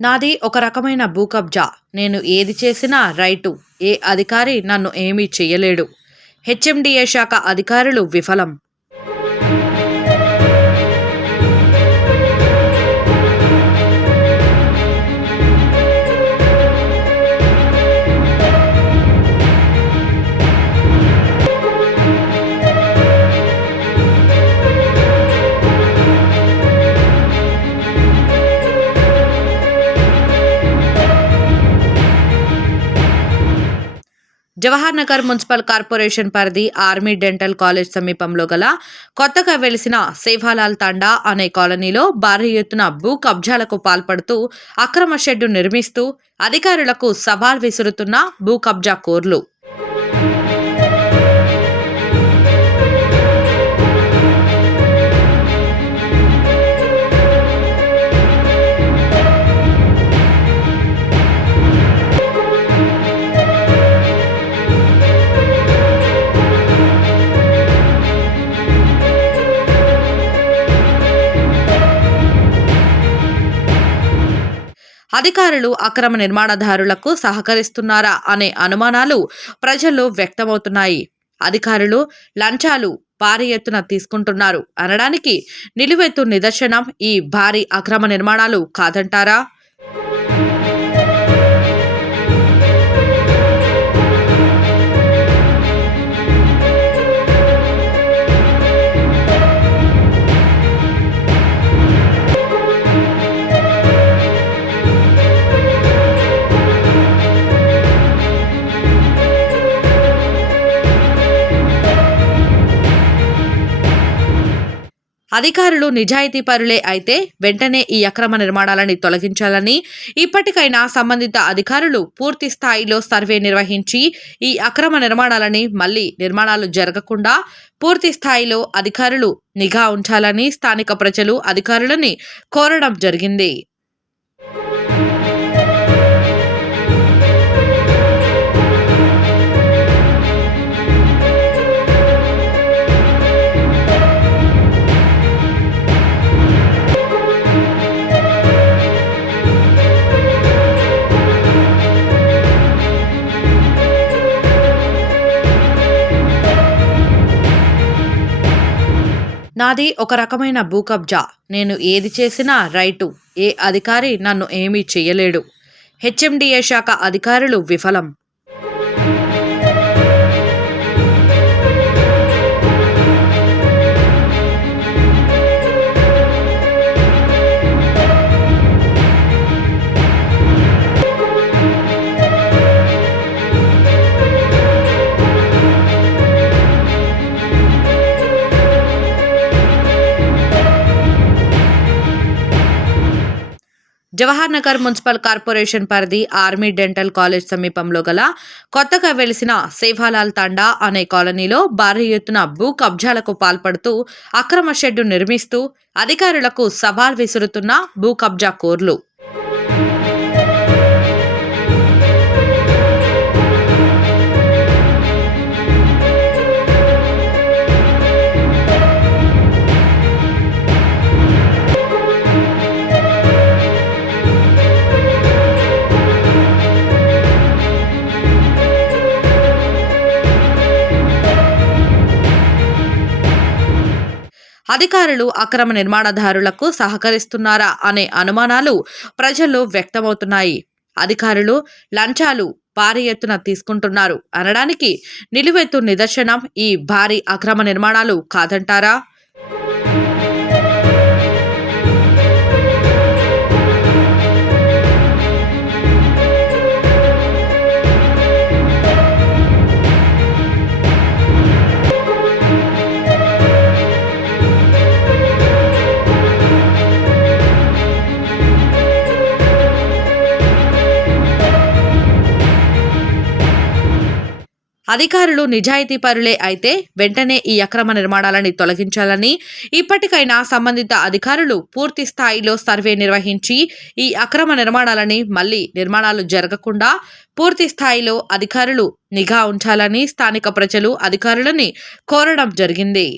నాది ఒక రకమైన భూకబ్జా. నేను ఏది చేసినా రైటు. ఏ అధికారి నన్ను ఏమీ చెయ్యలేడు హెచ్ఎండిఏ శాఖ అధికారులు విఫలం. జవహర్ నగర్ మున్సిపల్ కార్పొరేషన్ పరిధి ఆర్మీ డెంటల్ కాలేజ్ సమీపంలో గల కొత్తగా వెలిసిన సేవాలాల్ తాండా అనే కాలనీలో భారీ ఎత్తున భూ కబ్జాలకు పాల్పడుతూ అక్రమ షెడ్డు నిర్మిస్తూ అధికారులకు సవాల్ విసురుతున్న భూ కబ్జా కోర్లు. అధికారులు అక్రమ నిర్మాణదారులకు సహకరిస్తున్నారా అనే అనుమానాలు ప్రజల్లో వ్యక్తమవుతున్నాయి. అధికారులు లంచాలు భారీ ఎత్తున తీసుకుంటున్నారు అనడానికి నిలువెత్తు నిదర్శనం ఈ భారీ అక్రమ నిర్మాణాలు కాదంటారా? అధికారులు నిజాయితీ పరులే అయితే వెంటనే ఈ అక్రమ నిర్మాణాలని తొలగించాలని ఇప్పటికైనా సంబంధిత అధికారులు పూర్తి స్థాయిలో సర్వే నిర్వహించి ఈ అక్రమ నిర్మాణాలని మళ్ళీ నిర్మాణాలు జరగకుండా పూర్తి స్థాయిలో అధికారులు నిఘా ఉంచాలని స్థానిక ప్రజలు అధికారులని కోరడం జరిగింది. నాది ఒక రకమైన భూకబ్జా. నేను ఏది చేసినా రైటు. ఏ అధికారి నన్ను ఏమీ చేయలేడు. హెచ్ఎండిఏ శాఖ అధికారులు విఫలం. జవహర్ నగర్ మున్సిపల్ కార్పొరేషన్ పరిధి ఆర్మీ డెంటల్ కాలేజ్ సమీపంలో గల కొత్తగా వెలిసిన సేవాలాల్ తాండా అనే కాలనీలో భారీ ఎత్తున భూ కబ్జాలకు పాల్పడుతూ అక్రమ షెడ్డు నిర్మిస్తూ అధికారులకు సవాల్ విసురుతున్న భూ కబ్జా కోర్లు. అధికారులు అక్రమ నిర్మాణదారులకు సహకరిస్తున్నారా అనే అనుమానాలు ప్రజల్లో వ్యక్తమవుతున్నాయి. అధికారులు లంచాలు భారీ ఎత్తున తీసుకుంటున్నారు అనడానికి నిలువెత్తు నిదర్శనం ఈ భారీ అక్రమ నిర్మాణాలు కాదంటారా? అధికారులు నిజాయితీ పరులే అయితే వెంటనే ఈ అక్రమ నిర్మాణాలని తొలగించాలని ఇప్పటికైనా సంబంధిత అధికారులు పూర్తి స్థాయిలో సర్వే నిర్వహించి ఈ అక్రమ నిర్మాణాలని మళ్ళీ నిర్మాణాలు జరగకుండా పూర్తి స్థాయిలో అధికారులు నిఘా ఉంచాలని స్థానిక ప్రజలు అధికారులని కోరడం జరిగింది.